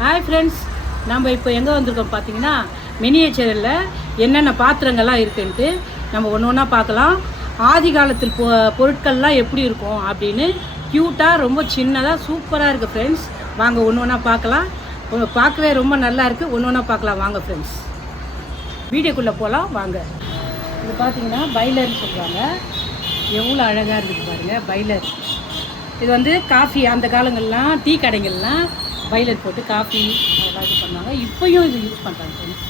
Hi friends, நம்ம இப்போ எங்கே வந்திருக்கோம் பார்த்தீங்கன்னா மினியேச்சரில் என்னென்ன பாத்திரங்கள்லாம் இருக்குன்ட்டு நம்ம ஒன்று ஒன்றா பார்க்கலாம். ஆதி காலத்தில் பொருட்கள்லாம் எப்படி இருக்கும் அப்படின்னு க்யூட்டாக ரொம்ப சின்னதாக சூப்பராக இருக்குது ஃப்ரெண்ட்ஸ். வாங்க ஒன்று ஒன்றா பார்க்கலாம். பார்க்கவே ரொம்ப நல்லா இருக்குது. ஒன்று ஒன்றா பார்க்கலாம் வாங்க ஃப்ரெண்ட்ஸ். வீடியோக்குள்ளே போகலாம் வாங்க. இது பார்த்தீங்கன்னா பைலர்னு சொல்கிறாங்க. எவ்வளோ அழகாக இருக்குது பாருங்கள் பைலர். இது வந்து காஃபி அந்த காலங்கள்லாம் டீ கடைகள்லாம் பைலர் போட்டு காஃபி அதெல்லாம் இது பண்ணாங்க. இப்போயும் இது யூஸ் பண்ணுறாங்க ஃப்ரெண்ட்ஸ்.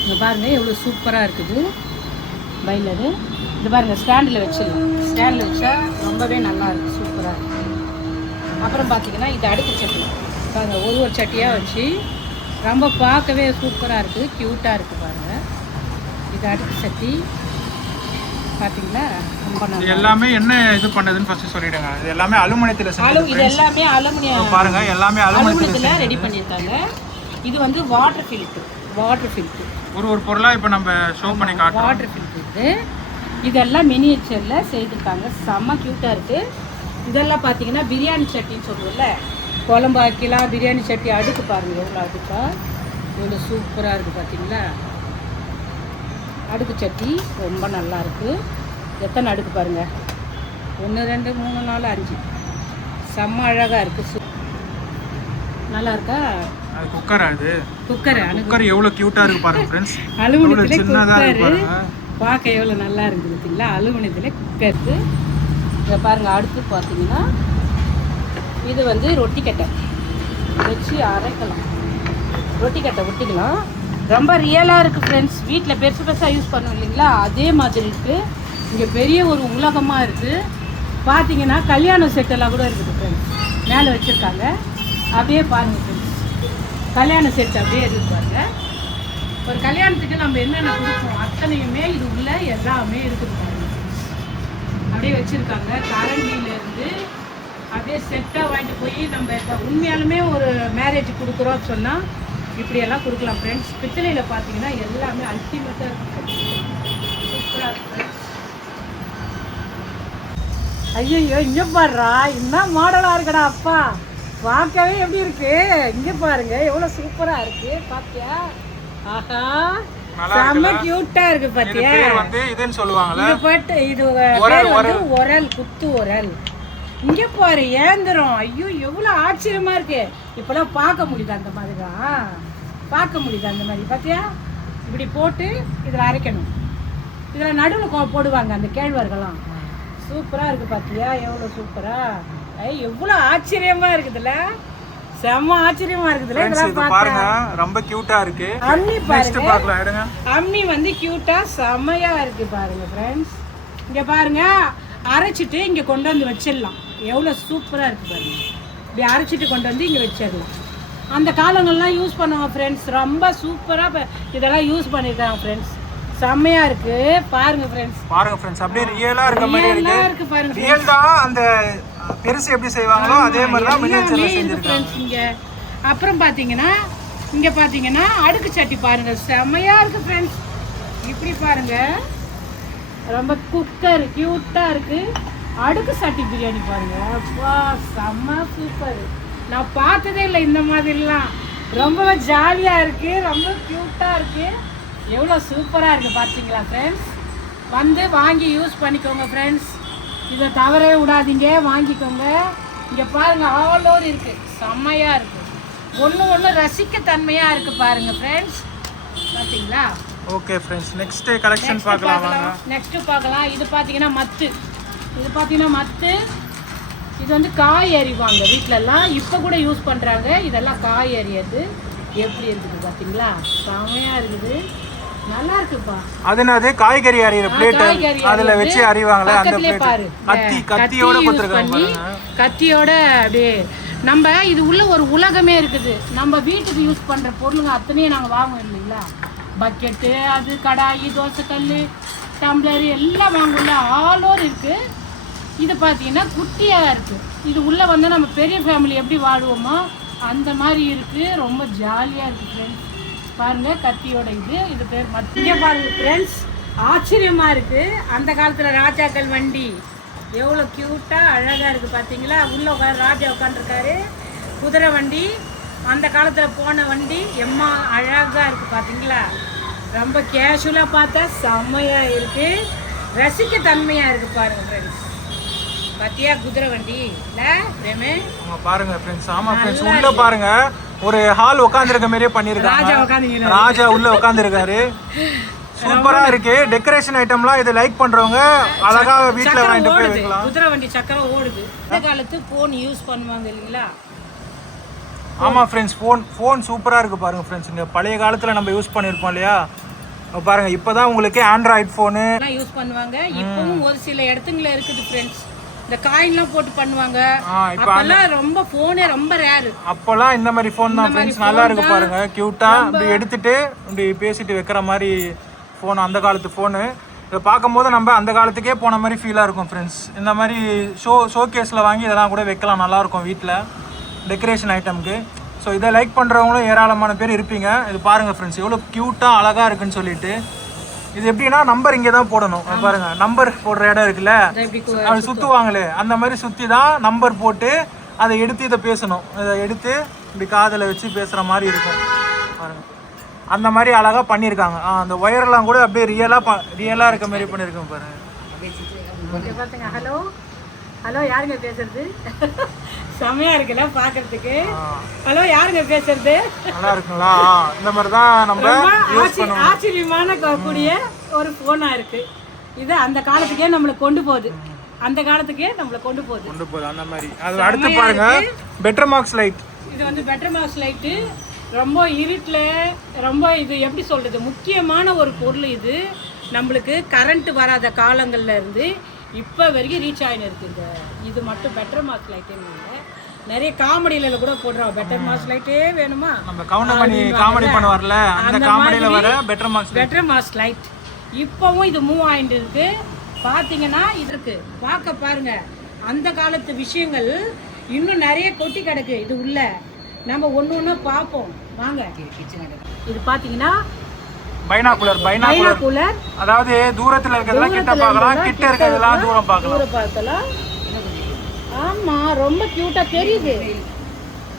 இங்கே பாருங்கள் எவ்வளோ சூப்பராக இருக்குது பைலரு. இது பாருங்கள் ஸ்டாண்டில் வச்சிடலாம். ஸ்டாண்டில் வச்சா ரொம்பவே நல்லா இருக்குது, சூப்பராக இருக்குது. அப்புறம் பார்த்திங்கன்னா இது அடுக்கு சட்டி பாருங்கள், ஒரு சட்டியாக வச்சு ரொம்ப பார்க்கவே சூப்பராக இருக்குது, க்யூட்டாக இருக்குது பாருங்கள். இது அடுக்கு சட்டி பார்த்தீங்களா, ரொம்ப நல்லா. எல்லாமே என்ன இது பண்ணதுன்னு ஃபர்ஸ்ட் சொல்லிடுங்க. இது எல்லாமே அலுமினியத்தில் செஞ்சது. இது எல்லாமே அலுமினியம் பாருங்க, எல்லாமே அலுமினியத்தில் ரெடி பண்ணியிருக்காங்க. இது வந்து வாட்டர் ஃபில்ட்ரு ஒரு பொருளாக இப்போ நம்ம ஷோ பண்ணி காட்டுறோம். வாட்டர் ஃபில்ட்ரு இதெல்லாம் மினியேச்சரில் செய்திருக்காங்க, செம்ம க்யூட்டாக இருக்குது. இதெல்லாம் பார்த்தீங்கன்னா பிரியாணி சட்டின்னு சொல்லுவோம்ல, குழம்பு ஆக்கிலாம் பிரியாணி சட்டி அடுக்கு பாருங்கள் எவ்வளோ அடுக்கா, எவ்வளோ சூப்பராக இருக்குது பார்த்தீங்களா. அடுக்கு சட்டி ரொம்ப நல்லா இருக்குது. எத்தனை அடுக்கு பாருங்கள், 1 2 3 4 5, செம்ம அழகாக இருக்குது. நல்லா இருக்கா? குக்கர். அது குக்கர் எவ்வளோ க்யூட்டாக இருக்குது பாருங்க ஃப்ரெண்ட்ஸ். அலுமினியத்தில் குக்கர் பார்க்க எவ்வளோ நல்லா இருக்குது பார்த்தீங்களா. அலுமினியத்தில் குக்கருக்கு இதை பாருங்கள். அடுத்து பார்த்தீங்கன்னா இது வந்து ரொட்டி கட்டை வச்சு அரைக்கலாம், ரொட்டி கட்டை ஒட்டிக்கலாம். ரொம்ப ரியலாக இருக்குது ஃப்ரெண்ட்ஸ். வீட்டில் பெருசு பெருசாக யூஸ் பண்ணுவோம் இல்லைங்களா, அதே மாதிரி இருக்குது. இங்கே பெரிய ஒரு உலகமாக இருக்குது பார்த்தீங்கன்னா. கல்யாண செட்டெல்லாம் கூட இருக்குது ஃப்ரெண்ட்ஸ், மேலே வச்சுருக்காங்க. அப்படியே பாருங்கள் ஃப்ரெண்ட்ஸ், கல்யாண செட் அப்படியே இருப்பாங்க. ஒரு கல்யாணத்துக்கு நம்ம என்னென்ன கொடுப்போம் அத்தனையுமே இது உள்ள எல்லாமே இருக்குது பாருங்க. அப்படியே வச்சுருக்காங்க. கரண்டியிலேருந்து அப்படியே செட்டாக வாங்கிட்டு போய் நம்ம இப்போ உண்மையாலுமே ஒரு மேரேஜ் கொடுக்குறோன்னு சொன்னால் இப்படியெல்லாம் கொடுக்கலாம் ஃப்ரெண்ட்ஸ். பித்தளையில் பார்த்தீங்கன்னா எல்லாமே அல்டிமேட்டாக இருக்குது, சூப்பராக இருக்குது. ஐயோ இங்கே பாடுறா, என்ன மாடலாக இருக்கடா அப்பா, பார்க்கவே எப்படி இருக்கு. இங்கே பாருங்க எவ்வளோ சூப்பராக இருக்கு, பார்த்தியா? ஆஹா, செம்ம கியூட்டா இருக்கு பாத்தியா. இதுன்னு சொல்லுவாங்கல, இது பட் இது பேர் வந்து உரல், குத்து உரல். இங்க பாரு ஏந்திரம். ஐயோ எவ்வளவு ஆச்சரியமா இருக்கு. இப்பெல்லாம் பார்க்க முடியுது அந்த மாதிரிதான், பார்க்க முடியுது அந்த மாதிரி பாத்தியா. இப்படி போட்டு இதில் அரைக்கணும். இதில் நடுவில் போடுவாங்க அந்த கேழ்வர்கள்லாம். சூப்பரா இருக்கு பாத்தியா, எவ்வளவு சூப்பரா. எவ்வளவு ஆச்சரியமா இருக்குதுல்ல, செம்ம ஆச்சரியமா இருக்குதுல்ல. இதெல்லாம் பாருங்க ரொம்ப கியூட்டா இருக்கு. அம்மி பாருங்க, அம்மி வந்து கியூட்டா செம்மையா இருக்கு பாருங்க ஃப்ரெண்ட்ஸ். இங்க பாருங்க, அரைச்சிட்டு இங்க கொண்டு வந்து வச்சிடலாம். எவ்வளவு சூப்பரா இருக்கு பாருங்க. இப்படி அரைச்சிட்டு கொண்டு வந்து இங்க வச்சிடலாம். அந்த காலங்கள்லாம் யூஸ் பண்ணுவாங்க ஃப்ரெண்ட்ஸ். ரொம்ப சூப்பரா இதெல்லாம் யூஸ் பண்ணிருக்காங்க ஃப்ரெண்ட்ஸ். செம்மையா இருக்கு பாருங்க ஃப்ரெண்ட்ஸ். பாருங்க ஃப்ரெண்ட்ஸ், அப்படியே ரியலா இருக்க மாதிரி இருக்கு பாருங்க. ரியல் தான், அந்த பெருசு எப்படி செய்வாங்களோ அதே மாதிரி தான் மினியேச்சர்ல செஞ்சிருக்காங்க. இங்க அப்புறம் பாத்தீங்கன்னா இங்க பாத்தீங்கன்னா அடுக்கு சட்டி பாருங்க, செமையா இருக்கு ஃப்ரெண்ட்ஸ். இப்படி பாருங்க, ரொம்ப குக்கர் கியூட்டா இருக்கு. அடுக்கு சட்டி பிரியாணி பாருங்க, அப்பா செம்ம சூப்பர். நான் பார்த்ததே இல்லை இந்த மாதிரிலாம். ரொம்ப ஜாலியா இருக்கு, ரொம்ப கியூட்டா இருக்கு, எவ்வளோ சூப்பரா இருக்கு பார்த்தீங்களா ஃப்ரெண்ட்ஸ். வந்து வாங்கி யூஸ் பண்ணிக்கோங்க ஃப்ரெண்ட்ஸ். இதை தவறவே விடாதீங்க, வாங்கிக்கோங்க. இங்கே பாருங்கள் ஆல் ஓவர் இருக்குது, செம்மையாக இருக்குது. ஒன்று ரசிக்கத்தன்மையாக இருக்குது பாருங்கள் ஃப்ரெண்ட்ஸ், பார்த்தீங்களா. ஓகே ஃப்ரெண்ட்ஸ், நெக்ஸ்ட் கலெக்ஷன் பார்க்கலாம். நெக்ஸ்ட்டு பார்க்கலாம். இது பார்த்தீங்கன்னா மத்து, இது பார்த்தீங்கன்னா மத்து. இது வந்து காய் அறிவாங்க வீட்டிலலாம், இப்போ கூட யூஸ் பண்ணுறாங்க. இதெல்லாம் காய் அறியது எப்படி இருக்குது பார்த்தீங்களா, செம்மையாக இருக்குது, நல்லா இருக்குப்பா. அதனால காய்கறி அரியிற பிளேட் அதுல வச்சு அறிவாங்களே, அந்த பிளேட் பாரு. கத்தியோட கொடுத்திருக்காங்க. கத்தியோட அப்படியே நம்ம இது உள்ள ஒரு உலகமே இருக்குது. நம்ம வீட்டுக்கு யூஸ் பண்ற பொருளுங்க அத்தனையும் நாங்கள் வாங்குவோம் இல்லைங்களா. பக்கெட்டு, அது கடாயி, தோசைக்கல், டம்ளர் எல்லாம் வாங்குவோம்ல, ஆல் ஓவர் இருக்கு. இது பார்த்தீங்கன்னா குட்டியாக இருக்கு. இது உள்ள வந்து நம்ம பெரிய ஃபேமிலி எப்படி வாழுவோமோ அந்த மாதிரி இருக்கு. ரொம்ப ஜாலியாக இருக்கு ஃப்ரெண்ட்ஸ். பாருங்க கத்தியோட இது பேர் மத்திய பாருங்க ஃப்ரெண்ட்ஸ், ஆச்சரியமா இருக்கு. அந்த காலத்துல ராஜாக்கள் வண்டி எவ்வளோ க்யூட்டாக அழகாக இருக்குது பார்த்தீங்களா. உள்ளே ராஜா உட்காந்துருக்காரு. குதிரை வண்டி அந்த காலத்தில் போன வண்டி எம்மா அழகாக இருக்குது பார்த்தீங்களா? ரொம்ப கேஷுவலாக பார்த்தா செம்மையாக இருக்குது, ரசிக்க தன்மையாக இருக்குது பாருங்கள் ஃப்ரெண்ட்ஸ். பார்த்தியா குதிரை வண்டி இல்லை பிரேமே? பாருங்க ஃப்ரெண்ட்ஸ். ஆமா ஃப்ரெண்ட்ஸ், உள்ள பாருங்க ஒரு ஹால் உட்காந்துருக்க மாதிரியே பண்ணியிருக்காங்க. ராஜா உட்காந்து ராஜா உள்ள உட்காந்துருக்காரு. சூப்பரா இருக்கு. டெக்கரேஷன் ஐட்டம்லாம் இதை லைக் பண்றவங்க அழகா வீட்ல வாங்கிட்டு போய் வைக்கலாம். குதிரை வண்டி சக்கரம் ஓடுது. இந்த காலத்து ஃபோன் யூஸ் பண்ணுவாங்க இல்லைங்களா? ஆமா ஃப்ரெண்ட்ஸ், ஃபோன் சூப்பரா இருக்கு பாருங்க ஃப்ரெண்ட்ஸ். இந்த பழைய காலத்துல நம்ம யூஸ் பண்ணிருப்போம் இல்லையா, பாருங்க இப்பதான் உங்களுக்கு ஆண்ட்ராய்டு ஃபோனு யூஸ் பண்ணுவாங்க. இப்பவும் ஒரு சில இடத்துங்கள இருக்குது ஃப்ரெண்ட்ஸ், இந்த காயின்லாம் போட்டு பண்ணுவாங்க. அப்பெல்லாம் ரொம்ப ஃபோனே ரொம்ப ரேர். அப்போல்லாம் இந்த மாதிரி ஃபோன் தான் ஃப்ரெண்ட்ஸ். நல்லா இருக்கு பாருங்க, கியூட்டா இப்படி எடுத்துட்டு இப்படி பேசிட்டு வைக்கிற மாதிரி ஃபோன், அந்த காலத்து ஃபோனு. இதை பார்க்கும்போது நம்ம அந்த காலத்துக்கே போன மாதிரி ஃபீலாக இருக்கும் ஃப்ரெண்ட்ஸ். இந்த மாதிரி ஷோகேஸில் வாங்கி இதெல்லாம் கூட வைக்கலாம், நல்லாயிருக்கும் வீட்டில் டெக்கரேஷன் ஐட்டமுக்கு. ஸோ இதை லைக் பண்ணுறவங்களும் ஏராளமான பேர் இருப்பீங்க. இது பாருங்கள் ஃப்ரெண்ட்ஸ், எவ்வளோ க்யூட்டாக அழகாக இருக்குன்னு சொல்லிட்டு. இது எப்படின்னா நம்பர் இங்கே தான் போடணும். பாருங்கள், நம்பர் போடுற இடம் இருக்குல்ல, அது சுற்றுவாங்களே அந்த மாதிரி சுற்றி தான் நம்பர் போட்டு அதை எடுத்து இதை பேசணும். இதை எடுத்து இப்படி காதில் வச்சு பேசுகிற மாதிரி இருக்கும் பாருங்கள். அந்த மாதிரி அழகாக பண்ணியிருக்காங்க. அந்த ஒயரெல்லாம் கூட அப்படியே ரியலாக இருக்க மாதிரி பண்ணியிருக்கோம் பாருங்கள். ஹலோ ஹலோ, யாருங்க பேசுறது? செமையா இருக்குல்ல பாக்குறதுக்கு. ஹலோ, யாருங்க பேசுறது? நல்லா இருக்குங்களா? இந்த மாதிரி தான் நம்ம ஆச்சரியமான கூடிய ஒரு போனா இருக்கு. இது அந்த காலத்துக்கே நம்மளை கொண்டு போகுது, அந்த காலத்துக்கே நம்மளை கொண்டு போகுது அந்த மாதிரி. அது அடுத்து பாருங்க, பெட்டர் மார்க்ஸ் லைட். இது வந்து பெட்டர் மார்க்ஸ் லைட்டு. ரொம்ப இருட்டில் ரொம்ப இது எப்படி சொல்கிறது, முக்கியமான ஒரு பொருள் இது. நம்மளுக்கு கரண்ட் வராத காலங்களில் இருந்து இப்போ வரைக்கும் ரீச் ஆகின்னு இருக்குது. இது மட்டும் பெட்டர் மார்க்ஸ் லைட்டுன்னு இல்லை, நிறைய காமெடியில கூட போடுறோம். பெட்டர் மார்க்ஸ் லைட்டே வேணுமா, நம்ம காமெடி பண்ணுவார்ல அந்த காமெடியில வர பெட்டர் மார்க்ஸ் லைட். இப்போவும் இது மூவ் ஆகிட்டு இருக்கு. பார்த்தீங்கன்னா இது இருக்கு, பார்க்க பாருங்க. அந்த காலத்து விஷயங்கள் இன்னும் நிறைய கொட்டி கிடக்கு இது உள்ள. நம்ம ஒன்று பார்ப்போம் வாங்க. இது பார்த்தீங்கன்னா பைனாகுலர், அதாவது தூரத்துல இருக்கிறதெல்லாம் கிட்ட பார்க்கலாம், கிட்ட இருக்கிறதெல்லாம் தூரம் பார்க்கலாம். ஆமா, ரொம்ப கியூட்டா தெரியுது,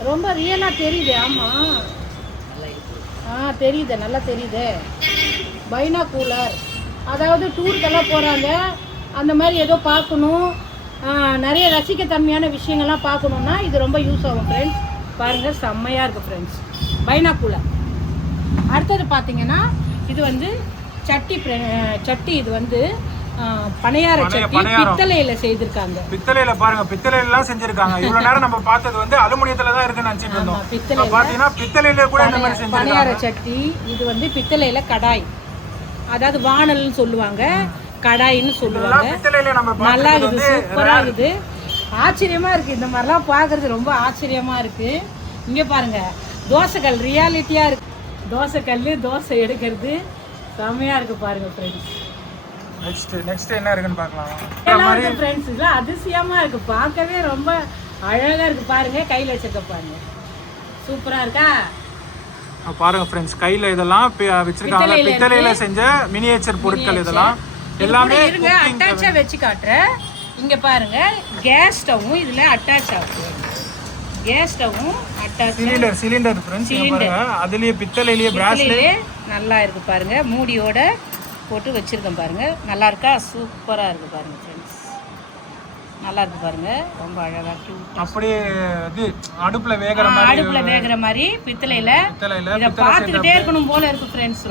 ரொம்ப ரியலா தெரியுது. ஆமா தெரியுது, நல்லா தெரியுது. பைனாகுலர் அதாவது டூருக்கெல்லாம் போறாங்க, அந்த மாதிரி ஏதோ பார்க்கணும், நிறைய ரசிக்கத்தன்மையான விஷயங்கள்லாம் பார்க்கணுன்னா இது ரொம்ப யூஸ் ஆகும் ஃப்ரெண்ட்ஸ். பாருங்க, செம்மையா இருக்கு ஃப்ரெண்ட்ஸ் பைனாகுலர். அடுத்தது பார்த்தீங்கன்னா இது வந்து சட்டி. இது வந்து பனையார சட்டி, பித்தளையில செய்திருக்காங்க. பித்தளையில பாருங்க, பித்தளையில செஞ்சிருக்காங்க. இவ்வளவு நேரம் நம்ம பார்த்தது வந்து அலுமினியத்துல தான் இருக்குன்னு நினைச்சிட்டு இருந்தோம். பித்தளையில பாத்தீங்கன்னா பித்தளையில கூட இந்த மாதிரி செஞ்சிருக்காங்க. பனையார சட்டி. இது வந்து பித்தளையில கடாய், அதாவது வாணல்னு சொல்லுவாங்க, கடாயின்னு சொல்லுவாங்க. நல்லா இருக்குது, சூப்பரா இருக்குது, ஆச்சரியமா இருக்கு. இந்த மாதிரிலாம் பார்க்கறது ரொம்ப ஆச்சரியமா இருக்கு. இங்க பாருங்க, தோசைக்கல் ரியாலிட்டியா இருக்கு. தோசைக்கல், தோசை எடுக்கிறது செம்மையா இருக்கு பாருங்க ஃப்ரெண்ட்ஸ். நெக்ஸ்ட் என்ன இருக்குன்னு பார்க்கலாம். எல்லாரும் ஃப்ரெண்ட்ஸ் இதெல்லாம் அதிசயமா இருக்கு, பார்க்கவே ரொம்ப அழகா இருக்கு. பாருங்க, கையில வச்சிருக்க பாருங்க, சூப்பரா இருக்கா பாருங்க ஃப்ரெண்ட்ஸ். கையில இதெல்லாம் வச்சிருக்காங்க, பித்தளையில செஞ்ச மினியேச்சர் பொருட்கள். இதெல்லாம் எல்லாமே அட்டாச்சா வச்சு காட்டுறேன். இங்க பாருங்க, கேஸ் ஸ்டவ்வும் இதுல அட்டாச் ஆகுது. கேஸ் ஸ்டவ்வும் அட்டாச், சிலிண்டர் ஃப்ரெண்ட்ஸ். பாருங்க, அதுலயே பித்தளையிலேயே பிராஸ்லயே நல்லா இருக்கு பாருங்க. மூடியோட போட்டு வச்சிருக்கேன் பாருங்க, நல்லா இருக்கா? சூப்பரா இருக்கு பாருங்க ஃப்ரெண்ட்ஸ், நல்லா இருக்கு பாருங்க, ரொம்ப அழகா கியூட். அப்படியே இது அடுப்புல வேகற மாதிரி பித்தளையில இத பார்த்துட்டே இருக்கணும் போல இருக்கு ஃப்ரெண்ட்ஸ்.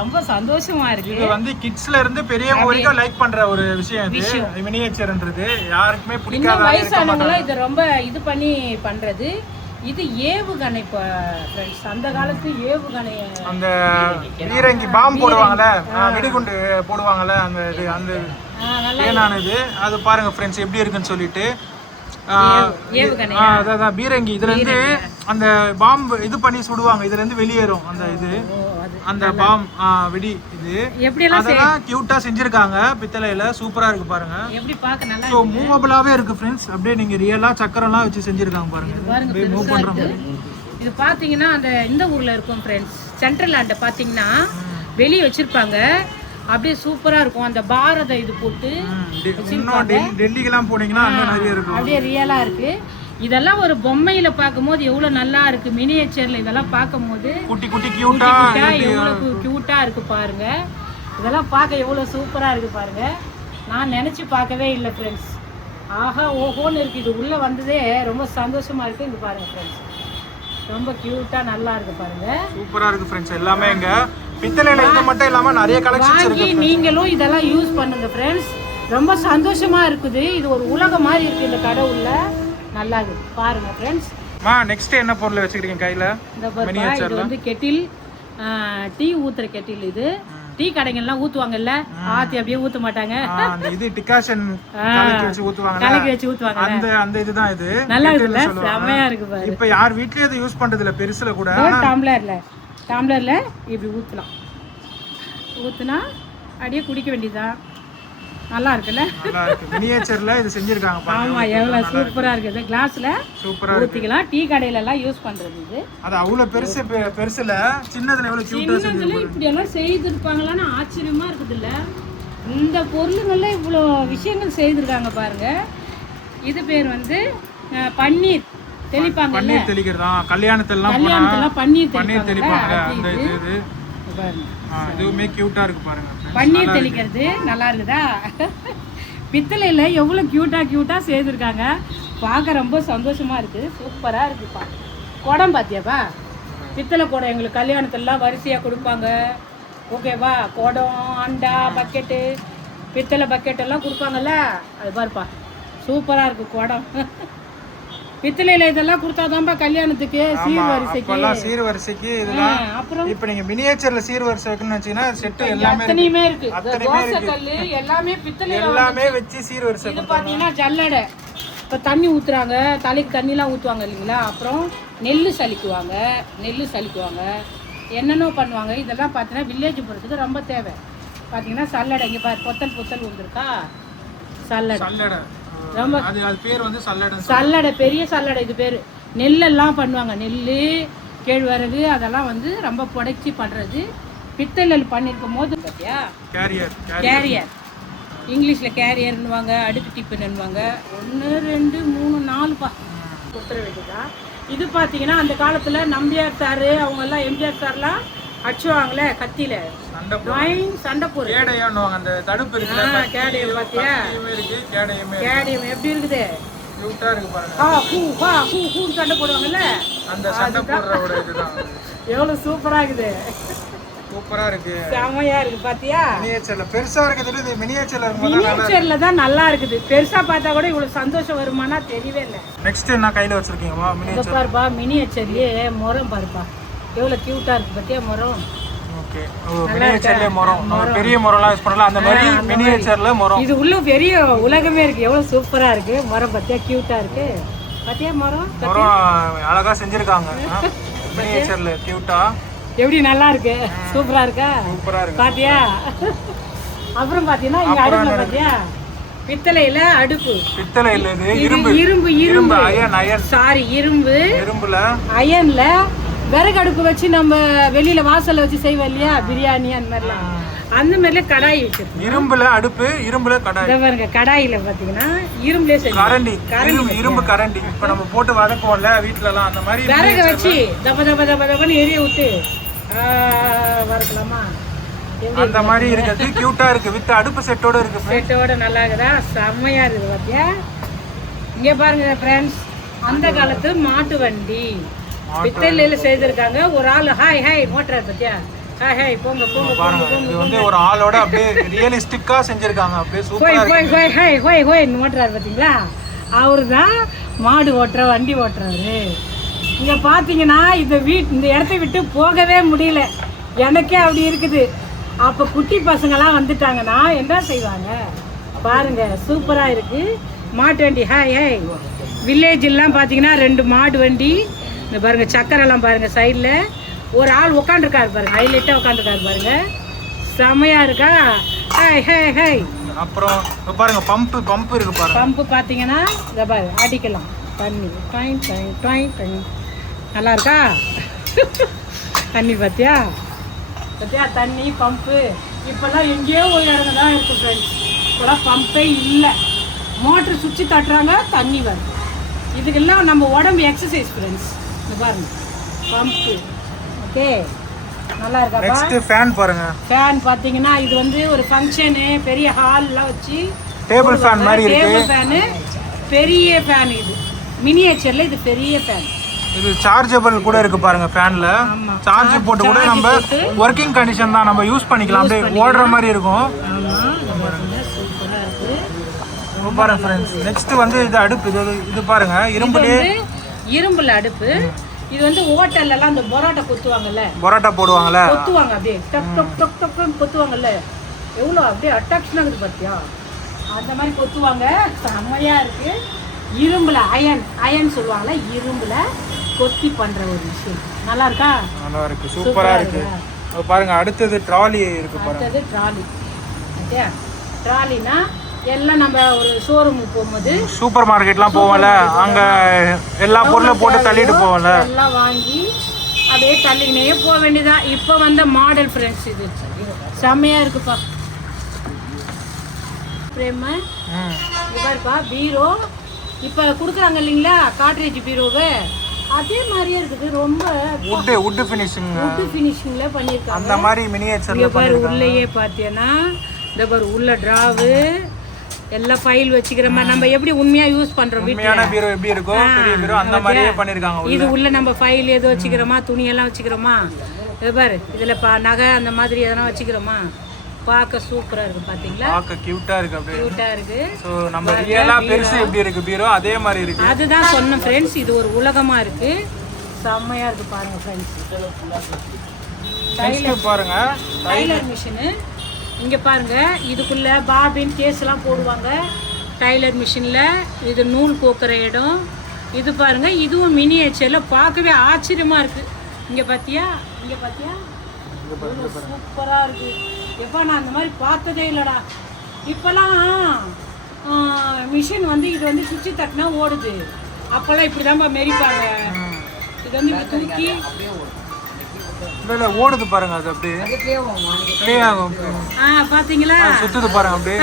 ரொம்ப சந்தோஷமா இருக்கு. இது வந்து கிட்ஸ்ல இருந்து பெரியவங்க வரைக்கும் லைக் பண்ற ஒரு விஷயம். இது மினியேச்சர்ன்றது யாருக்குமே பிடிக்காத, வயசானவங்க இத ரொம்ப இது பண்ணி பண்றது. இது ஏவுகணை ஃப்ரெண்ட்ஸ், அந்த காலத்து ஏவுகணை, அந்த பீரங்கி பாம் போடுவாங்கல்ல, வெடிகுண்டு போடுவாங்கல்ல, அந்த இது அந்த ஏனானது. அது பாருங்க ஃப்ரெண்ட்ஸ் எப்படி இருக்குன்னு சொல்லிட்டு. அதான் பீரங்கி, இதுல இருந்து அந்த பாம் இது பண்ணி சுடுவாங்க, இதுல இருந்து வெளியேறும் அந்த இது, அந்த பாம் வெடி. இது அதெல்லாம் கியூட்டா செஞ்சிருக்காங்க பித்தளையில, சூப்பரா இருக்கு பாருங்க. எப்படி பார்க்க நல்லா சோ மூவபிளாவே இருக்கு ஃப்ரெண்ட்ஸ். அப்படியே நீங்க ரியலா சக்கரம்லாம் வச்சு செஞ்சிருக்காங்க பாருங்க. அப்படியே மூவ் பண்ற மாதிரி. இது பாத்தீங்கன்னா அந்த இந்த ஊர்ல இருக்கும் ஃப்ரெண்ட்ஸ், சென்ட்ரல் லேண்ட பாத்தீங்கன்னா வெளியே வச்சிருப்பாங்க, அப்படியே சூப்பரா இருக்கும். அந்த பாரத இது போட்டு டெல்லிக்கெல்லாம் போனீங்கன்னா அங்க நிறைய இருக்கும், அப்படியே ரியலா இருக்கு. இதெல்லாம் ஒரு பொம்மையில பார்க்கும்போது எவ்வளவு நல்லா இருக்கு. மினியேச்சர்ல இதெல்லாம் பார்க்கும்போது குட்டி குட்டி கியூட்டா எவ்வளவு கியூட்டா இருக்கு பாருங்க. இதெல்லாம் பார்க்க எவ்வளவு சூப்பரா இருக்கு பாருங்க. நான் நினைச்சு பார்க்கவே இல்லை ஃப்ரெண்ட்ஸ். ஆஹா ஓஹோன்னு இருக்கு. இது உள்ள வந்ததே ரொம்ப சந்தோஷமா இருக்கு. இங்க பாருங்க ஃப்ரெண்ட்ஸ், ரொம்ப கியூட்டா நல்லா இருக்கு பாருங்க. சூப்பரா இருக்கு ஃப்ரெண்ட்ஸ். எல்லாமே இங்க பித்தளையில இது மட்டும் இல்லாம நிறைய கலெக்ஷன்ஸ் இருக்கு. நீங்களும் இதெல்லாம் யூஸ் பண்ணுங்க ஃப்ரெண்ட்ஸ். ரொம்ப சந்தோஷமா இருக்குது. இது ஒரு உலகம் மாதிரி இருக்கு இந்த கடை உள்ள. நல்லா இருக்கு பாருங்க ஃப்ரெண்ட்ஸ். நெக்ஸ்ட் என்ன பொருள் வச்சுக்கிறீங்க கையில? இந்த பாருங்க, இது வந்து கெட்டில், டீ ஊத்துற கெட்டில். இது டீ கடைங்கெல்லாம் ஊத்துவாங்கல்ல, ஆத்தி அப்படியே ஊத்த மாட்டாங்க. அந்த இது டிகாஷன் கலக்கி வச்சு ஊத்துவாங்க. அந்த இதுதான் இது. நல்லா இருக்குல்ல, செமையா இருக்கு பாரு. இப்போ யார் வீட்லயே இத யூஸ் பண்றது இல்ல, பெருசுல கூட. டம்ளர்ல இப்படி ஊத்தலாம். ஊத்துனா அப்படியே குடிக்க வேண்டியதுதான். நல்லா இருக்குல்ல, நல்லா இருக்கு. மினியேச்சர்ல இது செஞ்சிருக்காங்க பாருங்க. ஆமா, எவ்வளவு சூப்பரா இருக்குது. கிளாஸ்ல சூப்பரா ஊத்திக்கலாம். டீ கடையில எல்லாம் யூஸ் பண்றது இது. அது அவ்வளவு பெருசுல சின்னதுல எவ்வளவு கியூட்டா செஞ்சிருக்காங்க. இப்படி எல்லாம் செய்திருப்பாங்களான்னு ஆச்சரியமா இருக்குது இல்ல. இந்த பொருளுங்கள்ல இவ்வளவு விஷயங்கள் செய்திருக்காங்க பாருங்க. இது பேர் வந்து பன்னீர் தெளிப்பாங்க. பன்னீர் தெளிக்கிறதா? கல்யாணத்தெல்லாம் பன்னீர் தெளிப்பாங்க. அந்த இது பாருங்க, இதுவுமே கியூட்டா இருக்கு பாருங்க. பன்னீர் தெளிக்கிறது நல்லா இருக்குதா? பித்தளையில எவ்வளவு கியூட்டா செய்திருக்காங்க. பார்க்க ரொம்ப சந்தோஷமா இருக்கு. சூப்பரா இருக்குப்பா. குடம் பாத்தியாப்பா? பித்தளை குடம் எங்களுக்கு கல்யாணத்துலாம் வரிசையா கொடுப்பாங்க. ஓகேவா? குடம், அண்டா, பக்கெட்டு, பித்தளை பக்கெட் எல்லாம் கொடுப்பாங்கல்ல, அது பாருப்பா சூப்பரா இருக்கு குடம். பித்தளையில இதெல்லாம் கொடுத்தாதான்பா கல்யாணத்துக்கு சீர்வரிசைக்கு இதெல்லாம். அப்புறம் இப்போ நீங்க மினியேச்சர்ல சீர்வரிசை வைக்கணும்னு வச்சீங்கன்னா செட் எல்லாமே இருக்கு. தோசை கல்லு எல்லாமே பித்தளை எல்லாமே வச்சு சீர்வரிசை. இது பாத்தீங்கன்னா ஜல்லடை. இப்போ தண்ணி ஊத்துறாங்க, தலைக்கு தண்ணிலாம் ஊற்றுவாங்க இல்லைங்களா. அப்புறம் நெல் சலிக்குவாங்க, என்னென்ன பண்ணுவாங்க. இதெல்லாம் பார்த்தீங்கன்னா வில்லேஜ் போகிறதுக்கு ரொம்ப தேவை. பார்த்தீங்கன்னா சல்லடை. இங்கே பாரு, பொத்தல் வந்துருக்கா சல்லடை. ரொம்ப அது பேர் வந்து சல்லடை, பெரிய சல்லடை இது பேர். நெல்லெல்லாம் பண்ணுவாங்க. நெல், கேழ்வரகு அதெல்லாம் வந்து ரொம்ப புடைச்சி பண்ணுறது. பித்தளையில் பண்ணியிருக்கும் போது பார்த்தியா, கேரியர். இங்கிலீஷில் கேரியர்னுவாங்க, அடுக்கு டிப்புன்னுவாங்க. 1 2 3 4 கொடுத்துட வேண்டியதா. இது பார்த்தீங்கன்னா அந்த காலத்தில் நம்பியார் சார் அவங்கெல்லாம், எம்ஜிஆர் சார்லாம் அடிச்சுவாங்களே கத்தியில சண்டை போடு. அந்த தடுப்பு இருக்கு. கேடயம் பாத்தியா? கேடயம் எப்படி இருக்குது? சண்டை போடுவாங்கல்ல, அந்த சண்டை போடுற ஒரு இதுதான். எவ்வளவு சூப்பரா இருக்குது. சூப்பரா இருக்கு, செமையா இருக்கு. பாத்தியா? மினியேச்சர்ல பெருசா இருக்குது. மினியேச்சர்ல தான் நல்லா இருக்குது. பெருசா பார்த்தா கூட இவ்வளவு சந்தோஷம் வருமானா தெரியவே இல்லை. நெக்ஸ்ட் என்ன கையில வச்சிருக்கீங்கம்மா? மினியேச்சர் பாருப்பா, மினியேச்சர்லயே முறம் பாருப்பா, எவ்வளவு கியூட்டா இருக்கு பாத்தியா முறம். ஓகே, மினியேச்சர்ல முறம். நம்ம பெரிய முறம்லாம் யூஸ் பண்ணலாம், அந்த மாதிரி மினியேச்சர்ல முறம். இது உள்ள பெரிய உலகமே இருக்கு. எவ்வளவு சூப்பரா இருக்கு முறம் பாத்தியா, கியூட்டா இருக்கு பாத்தியா. முறம் அழகா செஞ்சிருக்காங்க. மினியேச்சர்ல கியூட்டா எப்படி நல்லா இருக்கு. சூப்பரா இருக்கா? சூப்பரா இருக்கு பாத்தியா. அப்புறம் பாத்தீங்கன்னா இங்க அடுப்புல பாத்தியா, பித்தளையில அடுப்பு. பித்தளையில இரும்புல அயன்ல விறகு அடுப்பு வச்சு நம்ம வெளியில வாசல்ல வச்சு செய்வோம் இல்லையா, பிரியாணி அந்த மாதிரிலாம். அந்த மாதிரில கடாய் வச்சிருக்கோம். இரும்புல அடுப்பு, இரும்புல கடாய். இத பாருங்க, கடாயில பாத்தீங்கன்னா இரும்புலயே செய்வோம். இரும்பு கரண்டி. இப்ப நம்ம போட்டு வதக்குவோம்ல வீட்ல எல்லாம், அந்த மாதிரி விறகு வச்சு தபன்னு எரிய விட்டு வதக்கலாமா. அந்த மாதிரி இருக்குது. கியூட்டா இருக்கு. வித் அடுப்பு செட்டோட இருக்கு. செட்டோட நல்லா இருக்குதா? செம்மையா இருக்குது பாத்தியா. இங்க பாருங்க ஃப்ரெண்ட்ஸ், அந்த காலத்து மாட்டு வண்டி பித்தளையில செய்திருக்காங்க. ஒரு ஆள் ஹாய் மோட்டார் பாத்தியா, ஹாய் போங்க இது வந்து ஒரு ஆளோட அப்படியே ரியலிஸ்டிக்கா செஞ்சிருக்காங்க. அப்படியே சூப்பரா ஹோய் மோட்டார் பாத்தீங்களா. அவருதான் மாடு ஓட்டுற, வண்டி ஓட்டுறாரு. இங்க பாத்தீங்கன்னா இந்த இடத்தை விட்டு போகவே முடியல. எனக்கே அப்படி இருக்குது. அப்போ குட்டி பசங்களாம் வந்துட்டாங்கன்னா என்ன செய்வாங்க பாருங்க. சூப்பராக இருக்கு மாட்டு வண்டி. ஹாய் வில்லேஜெல்லாம் பார்த்தீங்கன்னா 2 மாடு வண்டி. இந்த பாருங்க, சக்கரெல்லாம் பாருங்க சைடில் ஒரு ஆள் உட்காந்துருக்காரு பாருங்க, ஹைலைட்டாக உட்காந்துருக்காரு பாருங்க. செமையாக இருக்கா? ஹாய். அப்புறம் பாருங்க, பம்பு இருக்கு பாருங்க. பம்பு பார்த்தீங்கன்னா இதை பாரு, அடிக்கலாம் தண்ணி. டாய் நல்லா இருக்கா தண்ணி? பார்த்தியா தண்ணி பம்பு. இப்போல்லாம் எங்கேயோ ஒரு இடங்க தான் இருக்குது ஃப்ரெண்ட்ஸ். இப்போலாம் பம்பே இல்லை. மோட்ரு சுவிட்சு தட்டுறாங்க, தண்ணி வருது. இதுக்கெல்லாம் நம்ம உடம்பு எக்ஸசைஸ் ஃப்ரெண்ட்ஸ். இங்க பாருங்க பம்பு. ஓகே நல்லா இருக்காப்பா. நெக்ஸ்ட் ஃபேன் பாருங்க. ஃபேன் பாத்தீங்கன்னா இது வந்து ஒரு ஃபங்க்ஷனு பெரிய ஹால்லாம் வச்சு டேபிள் ஃபேன் மாதிரி இருக்கு. டேபிள் ஃபேனு பெரிய ஃபேன். இது மினியேச்சர்ல இது பெரிய ஃபேன். இது சார்ஜபிள் கூட இருக்கு பாருங்க ஃபேன்ல. சார்ஜ் போட்டு கூட நம்ம ஒர்க்கிங் கண்டிஷன் தான் நம்ம யூஸ் பண்ணிக்கலாம். அப்படியே ஓடுற மாதிரி இருக்கும். சூப்பரா இருக்கு. பாருங்க ஃப்ரெண்ட்ஸ். நெக்ஸ்ட் வந்து இது அடுப்பு. இது பாருங்க இரும்புல அடுப்பு. இது வந்து ஹோட்டல்ல எல்லாம் அந்த பரோட்டா கொத்துவாங்கல்ல, பரோட்டா போடுவாங்கல்ல, கொத்துவாங்க அப்படியே டக் டக் டக் டக்னு கொத்துவாங்கல்ல. எவ்வளோ அப்படியே அட்ராக்ஷனா இருக்குது பாத்தியா? அந்த மாதிரி கொத்துவாங்க. செம்மையா இருக்கு. இரும்புல அயன் சொல்லுவாங்கல்ல, இரும்புல கொத்தி பண்ற ஒரு விஷயம். நல்லா இருக்கா? நல்லா இருக்கு. சூப்பரா இருக்கு. பாருங்க அடுத்தது ட்ராலி இருக்கு பாருங்க. அடுத்தது ட்ராலி. ஓகே ட்ராலினா எல்லாம் நம்ம ஒரு ஷோரூமுக்கு போகும்போது சூப்பர் மார்க்கெட்லாம் போவோம்ல, அங்க எல்லா பொருளும் போட்டு தள்ளிட்டு போவோம்ல, எல்லாம் வாங்கி அப்படியே தள்ளிக்கினே போக வேண்டியதான். இப்போ வந்த மாடல் ஃப்ரெண்ட்ஸ். இது செம்மையா இருக்குப்பா. பிரேம பாருப்பா பீரோ இப்போ கொடுக்குறாங்க இல்லைங்களா, காட்ரேஜ் பீரோவை அதே மாதிரியே இருக்குது. ரொம்ப வுட் ஃபினிஷிங்ல பண்ணியிருக்காங்க. அந்த மாதிரி மினியேச்சர்ல பண்ணிருக்காங்க. உள்ளேயே பார்த்தீங்கன்னா இந்த பாரு உள்ள டிராவு எல்லாம் ஃபைல் வச்சுக்கிற மாதிரி நம்ம எப்படி உண்மையா யூஸ் பண்றோம் உண்மையான பீரோ எப்படி இருக்கோ பெரிய பீரோ அந்த மாதிரியே பண்ணிருக்காங்க. இது உள்ள நம்ம ஃபைல் ஏதோ வச்சுக்கிறோமா, துணி எல்லாம் வச்சுக்கிறோமா, இது பாரு இதுல நகை அந்த மாதிரி எதனா வச்சுக்கிறோமா. பார்க்க சூப்பரா இருக்கு பாத்தீங்களா? பார்க்க கியூட்டா இருக்கு. அப்படியே கியூட்டா இருக்கு. சோ நம்ம ரியலா பெருசு எப்படி இருக்கு பீரோ அதே மாதிரி இருக்கு. அதுதான் சொன்ன ஃப்ரெண்ட்ஸ். இது ஒரு உலகமா இருக்கு. செம்மையா இருக்கு பாருங்க ஃப்ரெண்ட்ஸ். நெக்ஸ்ட் பாருங்க டைலர் மிஷின். இங்கே பாருங்க இதுக்குள்ள பாபின் கேஸ்லாம் போடுவாங்க டைலர் மிஷினில். இது நூல் கோக்குற இடம். இது பாருங்க இதுவும் மினியேச்சரில் பார்க்கவே ஆச்சரியமாக இருக்குது. இங்கே பார்த்தியா சூப்பராக இருக்குது. எப்போ நான் அந்த மாதிரி பார்த்ததே இல்லைடா. இப்போல்லாம் மிஷின் வந்து இது வந்து சுவிட்சு தட்டினா ஓடுது. அப்போல்லாம் இப்படி தான்ப்பா மெரிப்பாங்க. இது வந்து இப்படி தூக்கி இல்ல ஓடுது பாருங்க. அது அப்படியே ப்ளே ஆகும். பாத்தீங்களா? சுத்துது பாருங்க அப்படியே.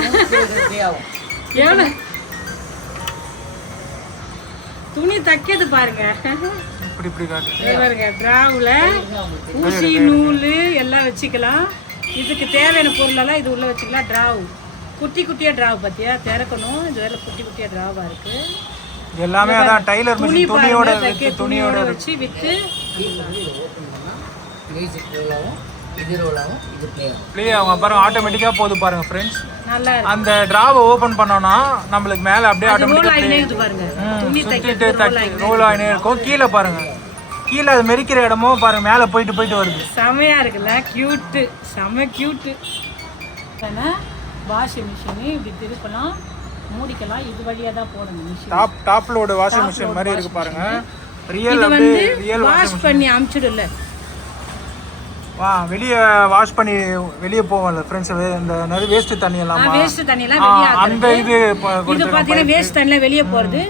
எவ்வளவு துணி தைக்கிறது பாருங்க. இப்படி காட்டு பாருங்க. டிராவுல ஊசி நூல் எல்லாம் வச்சுக்கலாம். இதுக்கு தேவையான பொருளெல்லாம் இது உள்ள வச்சுக்கலாம். டிராவு குட்டியா டிராவு பார்த்தியா திறக்கணும். இது வேலை குட்டியா டிராவா இருக்கு. எல்லாமே அதான் டைலர் மிஷின் துணியோட வச்சு வித்து ப்ளே ஆகும் பாருங்க. ஆட்டோமேட்டிக்கா போகுது பாருங்க ஃப்ரெண்ட்ஸ். நல்லா இருக்கு. அந்த டிராவை ஓபன் பண்ணோம்னா நம்மளுக்கு மேல அப்படியே ஆட்டோமேட்டிக்கா பாருங்க. துணி தைக்கிறது ரோல் ஆயினே இருக்கும். கீழே பாருங்க, கீழே அது மெரிக்கிற இடமும் பாருங்க மேல போயிட்டு வருது. செமையா இருக்குல்ல? கியூட். செம கியூட். வாஷிங் மிஷின் இப்படி திருப்பலாம், மூடிக்கலாம். இது வழியா தான் போடணும் machine. Top load washing machine மாதிரி இருக்கு பாருங்க. ரியல் அப்படியே ரியல் வாஷ் பண்ணி அம்ச்சிடுல. வெளியே வாஷ் பண்ணி வெளியே போவோம்ல ஃப்ரெண்ட்ஸ். இந்த வேஸ்ட் தண்ணி எல்லாம் வெளியே அந்த இது பாத்தீங்கன்னா வேஸ்ட் தண்ணில வெளியே போறது.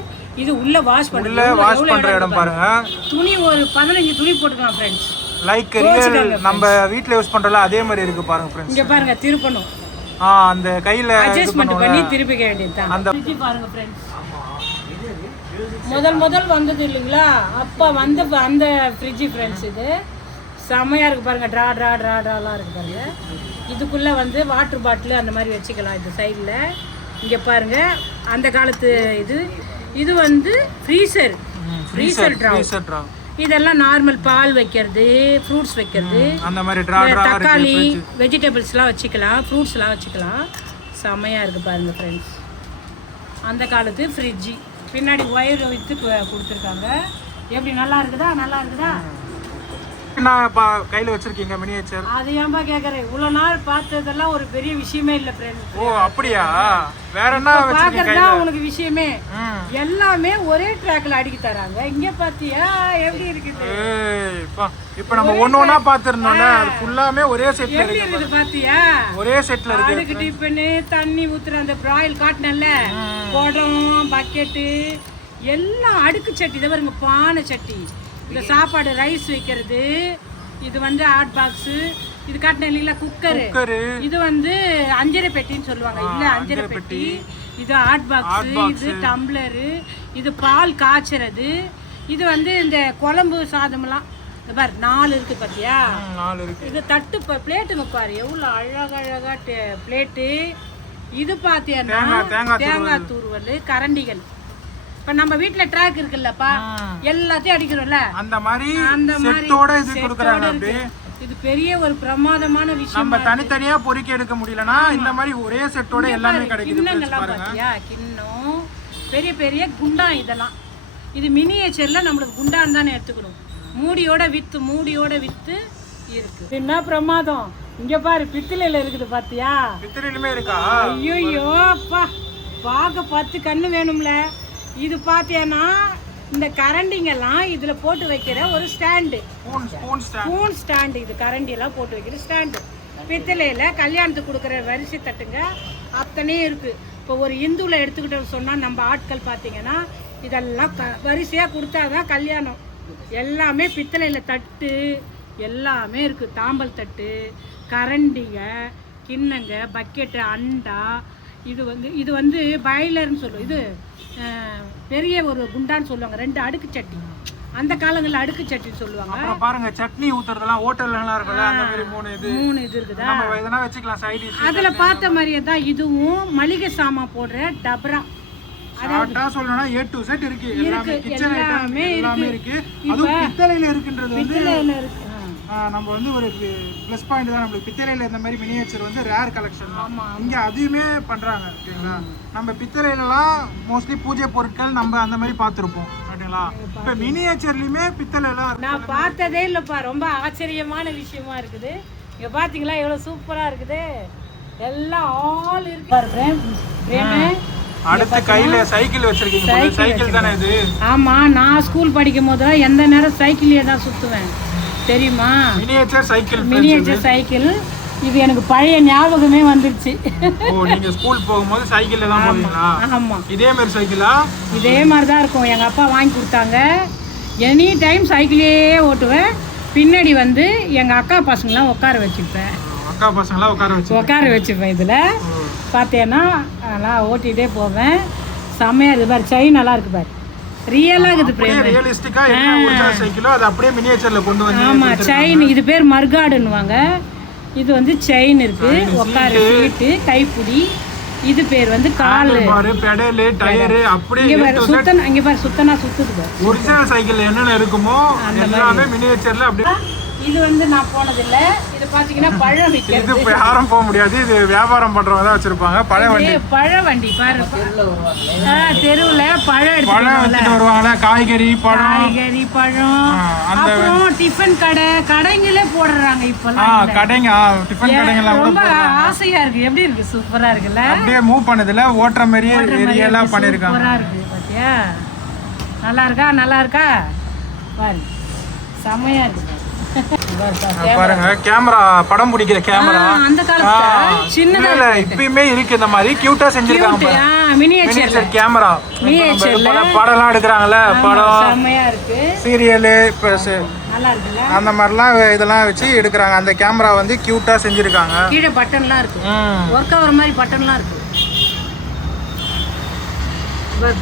இது உள்ள வாஷ் பண்ற இடம் பாருங்க. துணி ஒரு 15 துணி போட்டுக்கலாம் ஃப்ரெண்ட்ஸ். லைக் ரியல் நம்ம வீட்ல யூஸ் பண்றல அதே மாதிரி இருக்கு பாருங்க ஃப்ரெண்ட்ஸ். இங்க பாருங்க திருப்பணும். அந்த கையில அட்ஜஸ்ட்மென்ட் பண்ணி திருப்பிக்க வேண்டியதுதான். அந்த ஃப்ரிட்ஜ் பாருங்க ஃப்ரெண்ட்ஸ். முதல் வந்தது இல்லைங்களா, அப்ப வந்த அந்த ஃப்ரிட்ஜ் ஃப்ரெண்ட்ஸ். இது செம்மையா இருக்கு பாருங்க. ட்ராலாம் இருக்கு பாருங்க. இதுக்குள்ள வந்து வாட்டர் பாட்டில் அந்த மாதிரி வச்சுக்கலாம். இந்த சைடில் இங்கே பாருங்க அந்த காலத்து இது வந்து ஃப்ரீசர் ட்ரா. இதெல்லாம் நார்மல் பால் வைக்கிறது, ஃப்ரூட்ஸ் வைக்கிறது, அந்த மாதிரி தக்காளி வெஜிடபிள்ஸ்லாம் வச்சுக்கலாம், ஃப்ரூட்ஸ்லாம் வச்சுக்கலாம். செம்மையாக இருக்குது பாருங்கள் ஃப்ரெண்ட்ஸ். அந்த காலத்து ஃப்ரிட்ஜி பின்னாடி ஒயர் வித்து கொடுத்துருக்காங்க. எப்படி நல்லா இருக்குதா? கையில வச்சிருக்கீங்க மினியேச்சர். அது ஏன்பா கேக்குறேன்? இவ்வளவு நாள் பார்த்ததெல்லாம் ஒரு பெரிய விஷயமே இல்ல ஃப்ரெண்ட். ஓ அப்படியா? வேற என்ன பாக்குறதா உனக்கு விஷயமே? எல்லாமே ஒரே ட்ராக்ல அடிக்கி தராங்க. இங்க பாத்தியா எப்படி இருக்குது? இப்போ நம்ம ஒண்ணா பாத்துறோம்ல, அது ஃபுல்லாமே ஒரே செட்ல இருக்கு. எப்படி இருக்குது பாத்தியா? ஒரே செட்ல இருக்கு. அதுக்கு டிபன், தண்ணி ஊத்துற அந்த பிராயில் காட்டனல்ல, குடம், பக்கெட் எல்லாம் அடுக்கு சட்டி. இத பாருங்க பானை சட்டி. இந்த சாப்பாடு ரைஸ் வைக்கிறது. இது வந்து ஹாட் பாக்ஸ். இது காட்டின இல்லைங்களா குக்கரு. இது வந்து அஞ்சரை பெட்டின்னு சொல்லுவாங்க. இல்ல அஞ்சரை பெட்டி. இது ஹாட் பாக்ஸ், இது டம்ளரு, இது பால் காய்ச்சறது, இது வந்து இந்த குழம்பு சாதம்லாம் பாரு 4 இருக்கு பாத்தியா? 4 இருக்கு. இது தட்டு பிளேட்டுங்க பாரு எவ்வளோ அழகழகா பிளேட்டு. இது பாத்தியான்னா தேங்காய் தூர்வல், கரண்டிகள். இப்ப நம்ம வீட்ல ட்ராக் இருக்குல்லப்பா, எல்லாத்தையும் அடிக்கிறோம்ல, அந்த மாதிரி செட்டோட இது கொடுக்கறாங்க. அப்படியே இது பெரிய ஒரு பிரமாதமான விஷயம். நம்ம தனித்தனியா பொறுக்கி எடுக்க முடியலனா இந்த மாதிரி ஒரே செட்டோட எல்லாமே கிடைக்குது. கிண்ணங்கள்லாம் பாத்தியா? கிண்ணம், பெரிய பெரிய குண்டான். இதெல்லாம் இது மினியேச்சர்ல நம்மளுக்கு குண்டான் தானே எடுத்துக்கணும். மூடியோட வித்து இருக்கு. என்ன பிரமாதம். இங்க பாரு பித்தளையில இருக்குது பாத்தியா? பித்தளையிலுமே இருக்கா? ஐயோ அப்பா, பார்க்க 10 கண்ணு வேணும்ல. இது பாத்தியானா இந்த கரண்டிங்கெல்லாம் இதுல போட்டு வைக்கிற ஒரு ஸ்டாண்டு, ஸ்பூன் ஸ்டாண்டு. இது கரண்டி எல்லாம் போட்டு வைக்கிற ஸ்டாண்டு. பித்தளையில கல்யாணத்துக்கு கொடுக்குற வரிசை தட்டுங்க அத்தனையும் இருக்கு. இப்போ ஒரு இந்துல எடுத்துக்கிட்டோம் சொன்னா நம்ம ஆட்கள் பாத்தீங்கன்னா இதெல்லாம் வரிசையா கொடுத்தாதான் கல்யாணம். எல்லாமே பித்தளையில தட்டு எல்லாமே இருக்கு. தாம்பல் தட்டு, கரண்டிங்க, கிண்ணங்க, பக்கெட்டு, அண்டா. இது வந்து பாய்லர்னு சொல்லுவோம். இது பெரிய ஒரு குண்டான்னு சொல்லுவாங்க. 2 அடுக்கு சட்டி. அந்த காலங்களில் அடுக்கு சட்டின்னு சொல்லுவாங்க. அப்புறம் பாருங்க சட்னி ஊத்துறதெல்லாம் ஹோட்டல்லாம் இருக்குல்ல, அந்த மாதிரி 3 இது இருக்குதா? நம்ம இதெல்லாம் வச்சுக்கலாம் சைடு டிஷ். அதுல பார்த்த மாதிரியே தான் இதுவும் மளிகை சாமான் போடுற டபரா. ஷார்ட்டா சொல்லணும்னா A to Z இருக்கு. எல்லாமே கிச்சன் ஐட்டம் எல்லாமே இருக்கு. அதுவும் பித்தளையில இருக்குன்றது வந்து நம்ம வந்து ஒரு ப்ளஸ் பாயிண்ட் தான். நம்மளுக்கு பித்தளையில இந்த மாதிரி மினியேச்சர் வந்து ரேர் கலெக்ஷன் தான். இங்க அதையுமே பண்றாங்க ஓகேங்களா. நம்ம பித்தளையிலலாம் மோஸ்ட்லி பூஜை பொருட்கள் நம்ம அந்த மாதிரி பார்த்துருப்போம் ஓகேங்களா. இப்போ மினியேச்சர்லயுமே பித்தளைலாம் நான் பார்த்ததே இல்லப்பா. ரொம்ப ஆச்சரியமான விஷயமா இருக்குது. இங்க பாத்தீங்களா எவ்வளவு சூப்பரா இருக்குது. எல்லாம் ஆல் இருக்கு பாரு. அடுத்து கையில சைக்கிள் வச்சிருக்கீங்க. சைக்கிள் தானே இது? ஆமா, நான் ஸ்கூல் படிக்கும் போது எந்த நேரம் சைக்கிள்லயே தான் சுத்துவேன் தெரியுமா? Miniature cycle. இது எனக்கு பழைய ஞாபகமே வந்துருச்சு. ஓ, நீங்க ஸ்கூல் போகும்போது சைக்கிள்ல தான் போவீங்களா? ஆமா. இதே மாதிரி சைக்கிளா? இதே மாதிரி தான் இருக்கும். எங்க அப்பா வாங்கி கொடுத்தாங்க. எனி டைம் சைக்கிளே ஓட்டுவேன். பின்னாடி வந்து எங்க அக்கா பசங்களாம் உட்கார வச்சுப்பேன். உட்கார வச்சுப்பேன். இதுல பார்த்தேன்னா நான் ஓட்டிகிட்டே போவேன். செம்மையாக இருக்குது பாரு. செயின் நல்லா இருக்குது பாரு. ரியலாக இருக்குது. ரியலிஸ்டிக்கா என்ன ஒரிஜினல் சைக்கிளோ அது அப்படியே மினியேச்சர்ல கொண்டு வந்து. ஆமாம், செயின். இது பேர் மர்காடுன்னுவாங்க. இது வந்து செயின் இருக்கு, உட்கார சீட்டு, கைப்பிடி. இது பேர் வந்து கால், பெடல், டயர். அப்படியே இங்க பாரு சுத்தனா, இங்க பாரு சுத்தனா சுத்துது பாரு. ஒரிஜினல் சைக்கிள் என்னென்ன இருக்குமோ எல்லாமே மினியேச்சர்ல அப்படியே. இது வந்து நான் போனதில்ல. இது பாத்தீங்கன்னா பழம் விக்கிறது. இது யாரும் போக முடியாது. இது வியாபாரம் பண்றவங்க தான் வச்சிருப்பாங்க. பழ வண்டி பாரு. தெருவுல பழம் எடுத்துட்டு வருவாங்க. காய்கறி, பழம். அப்புறம் டிஃபன் கடைங்களே போடுறாங்க இப்பெல்லாம். கடைங்க, டிஃபன் கடைங்கலாம் ரொம்ப ஆசையா இருக்கு. எப்படி இருக்கு? சூப்பரா இருக்குல்ல. அப்படியே மூவ் பண்ணதுல ஓட்ற மாதிரியே ஏரியாலாம் பண்ணிருக்காங்க. சூப்பரா இருக்கு பாத்தியா? நல்லா இருக்கா பாரு. செமையா இருக்கு பாருங்க. கேமரா, படம் பிடிக்கிற கேமரா. அந்த காலத்துல சின்னதா இப்பயுமே இருக்கு. இந்த மாதிரி கியூட்டா செஞ்சிருக்காங்க. Miniature camera. படம்லாம் எடுக்கிறாங்கல்ல, படம், செமையா இருக்கு. சீரியலு, நல்லா இருக்குல்ல. அந்த மாதிரிலாம் இதெல்லாம் வச்சு எடுக்கிறாங்க. அந்த கேமரா வந்து கியூட்டா செஞ்சிருக்காங்க. கீழே பட்டன்லாம் இருக்கு. ஒர்க் ஆகுற மாதிரி பட்டன்லாம் இருக்கு.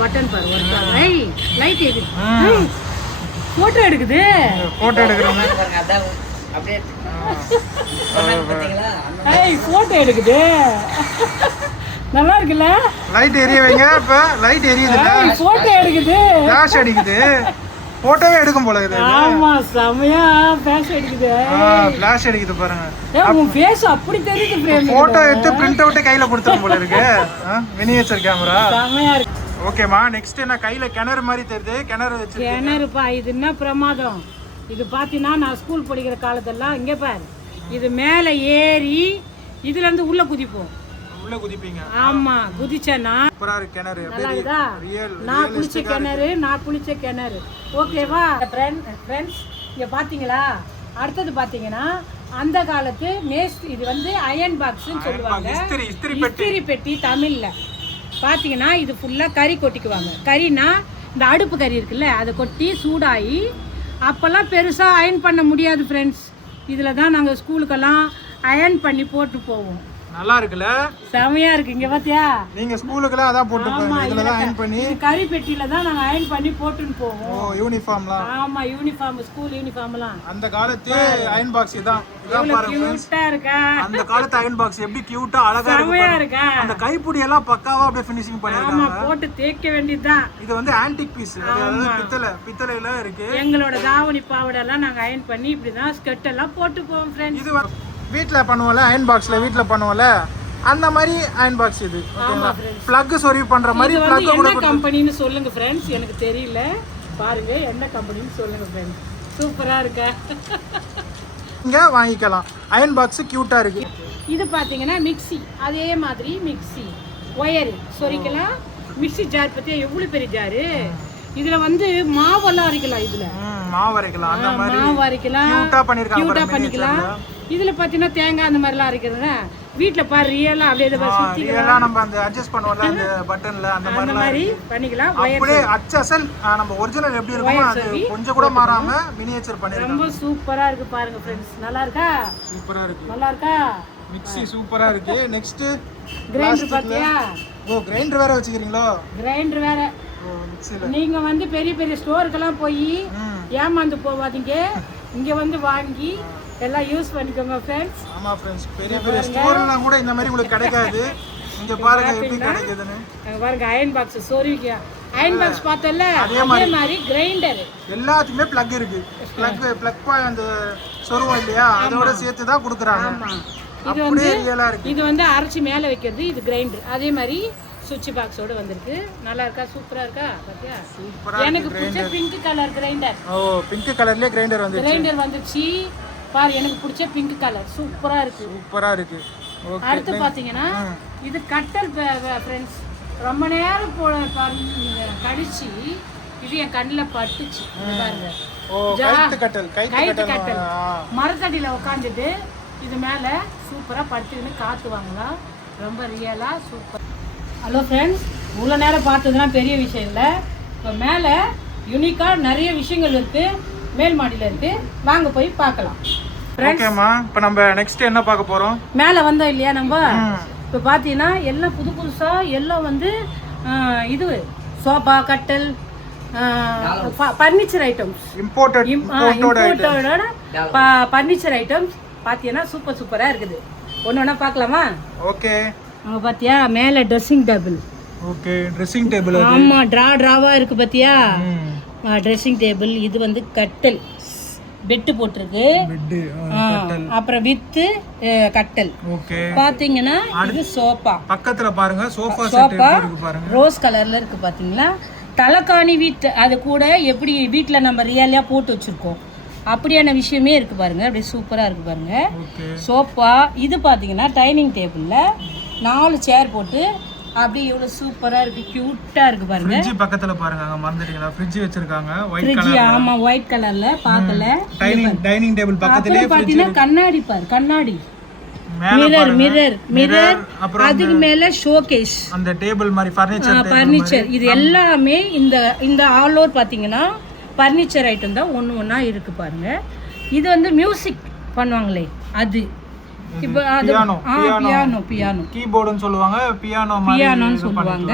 பட்டன் பாரு. ஒர்க் ஆகுது. லைட் எரியுது. போட்டோ எடுக்குது. போட்டோ எடுக்குறாங்க. போட்டோ எடுக்குது. நல்லா இருக்குல்ல. லைட் எரிய வைங்க. இப்ப லைட் எரியுதுல. போட்டோ எடுக்குது. ஃபிளாஷ் அடிக்குது. போட்டோவே எடுக்கும் போல இருக்குது. ஆமா, செமையா ஃபிளாஷ் அடிக்குது. ஃபிளாஷ் அடிக்குது பாருங்க. உன் ஃபேஸ் அப்படி தெரியுது ஃப்ரேம். போட்டோ எடுத்து பிரிண்ட் அவுட் கையில கொடுத்தோம் போல இருக்கு. Miniature camera. செமையா இருக்கு. ஓகேமா. நெக்ஸ்ட் என்ன? கையில கிணறு மாதிரி தெரியுது. கிணறு வச்சு. கிணறுப்பா. இது என்ன பிரமாதம். இது பாத்தீங்கன்னா நான் ஸ்கூல் படிக்கிற காலத்தெல்லாம் இங்க பாரு. இது மேல ஏறி இதுல இருந்து உள்ள குதிப்போம். உள்ள குதிப்பீங்க? ஆமா, குதிச்சேன்னா சூப்பரா இருக்கு கிணறு. நல்லா இருக்கா? நான் குளிச்ச கிணறு. ஓகேவா ஃப்ரெண்ட்ஸ்? இங்க பாத்தீங்களா? அடுத்தது பாத்தீங்கன்னா அந்த காலத்து இது வந்து அயன் பாக்ஸ்ன்னு சொல்லுவாங்க. இஸ்திரி பெட்டி தமிழ்ல. பார்த்தீங்கன்னா இது ஃபுல்லாக கறி கொட்டிக்குவாங்க. கறினா இந்த அடுப்பு கறி இருக்குல்ல, அதை கொட்டி சூடாகி அப்போல்லாம் பெருசாக அயன் பண்ண முடியாது ஃப்ரெண்ட்ஸ். இதில் தான் நாங்கள் ஸ்கூலுக்கெல்லாம் அயன் பண்ணி போட்டு போவோம். நல்லா இருக்குல்ல? செமையா இருக்கு. இங்க பாத்தியா? நீங்க ஸ்கூலுக்குலாம் அதான் போட்டு போவீங்க. இதுல தான் அயன் பண்ணி இது கறி பெட்டியில தான் நாங்க அயன் பண்ணி போட்டுன்னு போவோம். ஓ யூனிஃபார்ம்லாம். ஆமா யூனிஃபார்ம், ஸ்கூல் யூனிஃபார்ம்லாம். அந்த காலத்து அயன் பாக்ஸ் இதான். இதான் பாருங்க फ्रेंड्स. கியூட்டா இருக்கா? அந்த காலத்து அயன் பாக்ஸ் எப்படி கியூட்டா அழகா இருக்கு செமையா பாருங்க. இருக்கா? அந்த கைப்புடி எல்லாம் பக்காவா அப்படியே ஃபினிஷிங் ஆமா பண்ணிருக்காங்க. போட்டு தேய்க்க வேண்டியதுதான். இது வந்து ஆன்டிக் பீஸ். அதாவது பித்தளையில இருக்கு. எங்களோட தாவணி பாவாடை எல்லாம் நாங்க அயன் பண்ணி இப்படிதான் ஸ்கர்ட் எல்லாம் போட்டு போவோம் ஃப்ரெண்ட்ஸ். இது வீட்ல பண்ணுவோம்ல அயன் பாக்ஸ்ல வீட்ல பண்ணுவோம்ல அந்த மாதிரி அயன் பாக்ஸ் இது. ஓகேங்களா? பிளக் சொருவி பண்ற மாதிரி இது பிளக் வந்து கூட என்ன கம்பெனின்னு சொல்லுங்க ஃப்ரெண்ட்ஸ், எனக்கு தெரியல. பாருங்க என்ன கம்பெனின்னு சொல்லுங்க ஃப்ரெண்ட்ஸ். சூப்பரா இருக்கா? இங்க வாங்கிக்கலாம். அயன் பாக்ஸ் கியூட்டா இருக்கு. இது பாத்தீங்கன்னா மிக்ஸி, அதே மாதிரி மிக்ஸி ஒயர் சொரிக்கலாம். மிக்ஸி ஜார் பத்தியா எவ்வளவு பெரிய ஜாரு. இதுல வந்து மாவெல்லாம் அரைக்கலாம். இதுல மாவு அரைக்கலாம். அந்த மாதிரி மாவு அரைக்கலாம், கியூட்டா பண்ணிருக்காங்க. கியூட்டா பண்ணிக்கலாம். இதுல பாத்தீங்கன்னா தேங்காய் அந்த மாதிரி எல்லாம் அரைக்கிறதுனா வீட்டுல பாரு ரியலா அப்படியே சுத்தி இதெல்லாம் நம்ம அந்த அட்ஜஸ்ட் பண்ணுவோம்ல அந்த பட்டன்ல அந்த அந்த மாதிரி பண்ணிக்கலாம். அப்படியே அச்சல் நம்ம ஒரிஜினல் எப்படி இருக்குமோ அது கொஞ்சம் கூட மாறாம மினியேச்சர் பண்ணிருக்காங்க. ரொம்ப சூப்பரா இருக்கு பாருங்க ஃப்ரெண்ட்ஸ். நல்லா இருக்கா? சூப்பரா இருக்கு. நல்லா இருக்கா? மிக்ஸி சூப்பரா இருக்கு. நெக்ஸ்ட் கிரைண்டர் பாத்தியா? ஓ கிரைண்டர் வேற வச்சுக்கிறீங்களோ? கிரைண்டர் வேற. ஓ மிக்ஸில நீங்க வந்து பெரிய பெரிய ஸ்டோருக்கெல்லாம் போய் ஏமாந்து போவாதீங்க. இங்க வந்து வாங்கி எல்லாம் யூஸ் பண்ணிக்கோங்க ஃப்ரெண்ட்ஸ். ஆமா ஃப்ரெண்ட்ஸ், பெரிய பெரிய ஸ்டோர்லாம் கூட இந்த மாதிரி உங்களுக்கு கிடைக்காது. இங்க பாருங்க எப்படி கிடைக்குதுன்னு. பாருங்க அயன் பாக்ஸ் சொருவிக்க. அயன் பாக்ஸ் பார்த்தல அதே மாதிரி கிரைண்டர் எல்லாத்துக்குமே பிளக் இருக்கு. பிளக் பாயிண்ட் அந்த சொருவோம் இல்லையா அதோட சேர்த்து தான் கொடுக்குறாங்க. ஆமா இது வந்து ரியலா இருக்கு. இது வந்து அரைச்சி மேல வைக்கிறது. இது கிரைண்டர். அதே மாதிரி சுவிட்ச் பாக்ஸோட வந்திருக்கு. நல்லா இருக்கா? சூப்பரா இருக்கா? பாத்தியா? சூப்பரா எனக்கு பிடிச்ச பிங்க் கலர் கிரைண்டர். ஓ பிங்க் கலர்லயே கிரைண்டர் வந்துச்சு. கிரைண்டர் வந்துச்சு பாரு. எனக்கு பிடிச்ச பிங்க் கலர் சூப்பரா இருக்கு. சூப்பரா இருக்கு. ஓகே அடுத்து பாத்தீங்கன்னா இது கட்டல் ஃப்ரெண்ட்ஸ். ரொம்ப நேரம் கழிச்சு இது என் கண்ணுல பட்டுச்சு. பாருங்க. ஓ கைத்து கட்டல். கைத்து கட்டல். மரத்தடியில உட்காந்துட்டு இது மேல சூப்பரா படுத்துக்கின்னு காத்து வாங்கலாம். ரொம்ப ரியலா சூப்பர். ஹலோ ஃப்ரெண்ட்ஸ், இவ்வளோ நேரம் பார்த்ததுலாம் பெரிய விஷயம் இல்லை. இப்போ மேலே யூனிக்காக நிறைய விஷயங்கள் இருக்குது. மேல் மாடியில் இருக்குது. வாங்க போய் பார்க்கலாம். ஓகேம்மா, இப்போ நம்ம நெக்ஸ்ட் என்ன பார்க்க போகிறோம்? மேலே வந்தோம் இல்லையா நம்ம. இப்போ பார்த்தீங்கன்னா எல்லாம் புது புதுசாக எல்லாம் வந்து இது சோஃபா கட்டல் ஃபர்னிச்சர் ஐட்டம்ஸ் இம்போர்ட்டோட ஃபர்னிச்சர் ஐட்டம்ஸ் பார்த்தீங்கன்னா சூப்பராக இருக்குது. ஒன்று ஒன்றா பார்க்கலாமா? ஓகே. அங்கே பார்த்தியா மேலே dressing table. Okay dressing table. ஆமாம் ட்ராவாக இருக்குது பார்த்தியா ட்ரெஸ்ஸிங் டேபிள். இது வந்து கட்டல் பெட்டு போட்டிருக்கு. அப்புறம் வித்து கட்டல். ஓகே பாத்தீங்கன்னா இது சோஃபா. பக்கத்துல பாருங்க சோஃபா இருக்கு பாருங்க. ரோஸ் கலர்ல இருக்கு பாத்தீங்களா? தலகாணி வீட்டு அது கூட எப்படி வீட்டில் நம்ம ரியலியா போட்டு வச்சிருக்கோம் அப்படியான விஷயமே இருக்கு பாருங்க. அப்படியே சூப்பரா இருக்கு பாருங்க சோஃபா. இது பாத்தீங்கன்னா டைனிங் டேபிள்ல 4 சேர் போட்டு அப்படியே எவ்வளவு சூப்பரா இருக்கு, கியூட்டா இருக்கு பாருங்க. ஃப்ரிட்ஜ் பக்கத்துல பாருங்க, அங்க மறந்துட்டீங்களா? ஃப்ரிட்ஜ் வச்சிருக்காங்க ஒயிட் கலர்ல. ஆமா ஒயிட் கலர்ல பார்க்கல. டைனிங் டேபிள் பக்கத்துலயே பாத்தீங்கன்னா கண்ணாடி பாரு, கண்ணாடி மிரர். அதுக்கு மேல ஷோகேஸ், அந்த டேபிள் மாதிரி ஃபர்னிச்சர். இது எல்லாமே இந்த ஆல் ஓவர் பாத்தீங்கன்னா ஃபர்னிச்சர் ஐட்டம் தான். ஒண்ணா இருக்கு பாருங்க. இது வந்து மியூசிக் பண்ணுவாங்களே அது. இப்போ அது பியானோ கீபோர்டுன்னு சொல்லுவாங்க, பியானோன்னு சொல்லுவாங்க.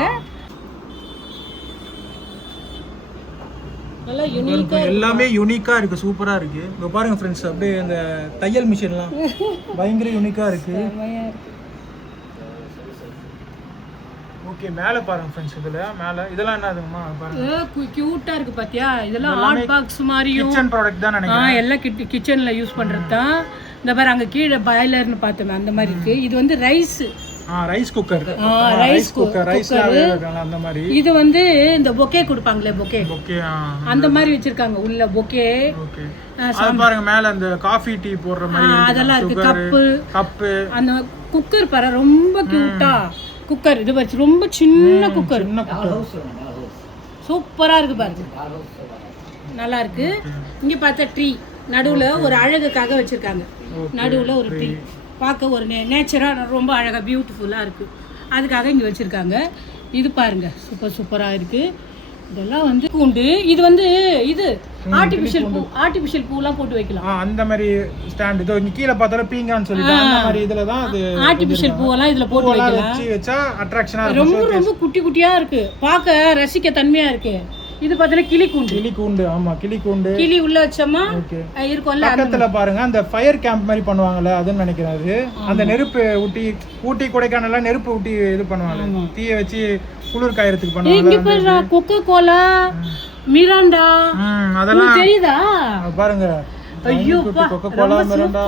நல்லா யூனிக்கா, எல்லாமே யூனிக்கா இருக்கு, சூப்பரா இருக்கு. இங்க பாருங்க ஃப்ரெண்ட்ஸ், அப்படியே அந்த தையல் மிஷின்லாம் பயங்கர யூனிக்கா இருக்கு. ஓகே மேல பாருங்க ஃப்ரெண்ட்ஸ், இதெல்லாம் என்னதுமா பாருங்க, கியூட்டா இருக்கு பாத்தியா? இதெல்லாம் ஹாட் பாக்ஸ் மாதிரியும் கிச்சன் ப்ராடக்ட் தான் நினைக்கிறேன். எல்லாம் கிச்சன்ல யூஸ் பண்றது தான். இந்த பாரு அங்க கீழே பாய்லர்னு பார்த்தோமே அந்த மாதிரி இருக்கு. இது வந்து ரைஸ் குக்கர், அந்த மாதிரி. இது வந்து இந்த பொக்கே கொடுப்பாங்களே, பொக்கே அந்த மாதிரி வச்சிருக்காங்க உள்ள பொக்கே. பாருங்க மேல அந்த காஃபி டீ போடுற மாதிரி அதெல்லாம் இருக்கு. கப்பு அந்த குக்கர் பாரு ரொம்ப கியூட்டா. குக்கர் இது வச்சு ரொம்ப சின்ன குக்கர், சூப்பரா இருக்கு பாருங்க, நல்லா இருக்கு. இங்க பார்த்தா ட்ரீ நடுவுல ஒரு அழகுக்காக வச்சிருக்காங்க. நடுவுல ஒரு ட்ரீ பார்க்க ஒரு நேச்சரா ரொம்ப அழகா பியூட்டிஃபுல்லா இருக்கு. அதுக்காக இங்க வச்சிருக்காங்க. இது பாருங்க சூப்பரா இருக்கு. இதெல்லாம் வந்து பூண்டு. இது வந்து இது ஆர்டிஃபிஷியல் பூலாம் போட்டு வைக்கலாம். அந்த மாதிரி ஸ்டாண்ட் இதோ இங்க கீழ பார்த்தால பீங்கான்னு சொல்லிட்டு அந்த மாதிரி இதுல தான் அது ஆர்டிஃபிஷியல் பூவெல்லாம் இதுல போட்டு வைக்கலாம். வச்சா அட்ராக்ஷனா இருக்கும். ரொம்ப குட்டி குட்டியா இருக்கு, பார்க்க ரசிக்க தன்மையா இருக்கு. இது பார்த்தீங்கன்னா கிளி கூண்டு. ஆமா கிளி உள்ள வச்சோமா இருக்கும்ல. பக்கத்துல பாருங்க அந்த ஃபயர் கேம்ப் மாதிரி பண்ணுவாங்கல்ல, அதுன்னு நினைக்கிறாரு. அந்த நெருப்பு ஊட்டி கொடைக்கானல்ல நெருப்பு ஊட்டி இது பண்ணுவாங்க, தீய வச்சு குளிர் காயறதுக்கு பண்ணுவாங்க. இங்க பாருடா கொக்கோ கோலா, மிராண்டா, அதெல்லாம் தெரியுதா பாருங்க. ஐயோ கொக்கோகோலா, மிராண்டா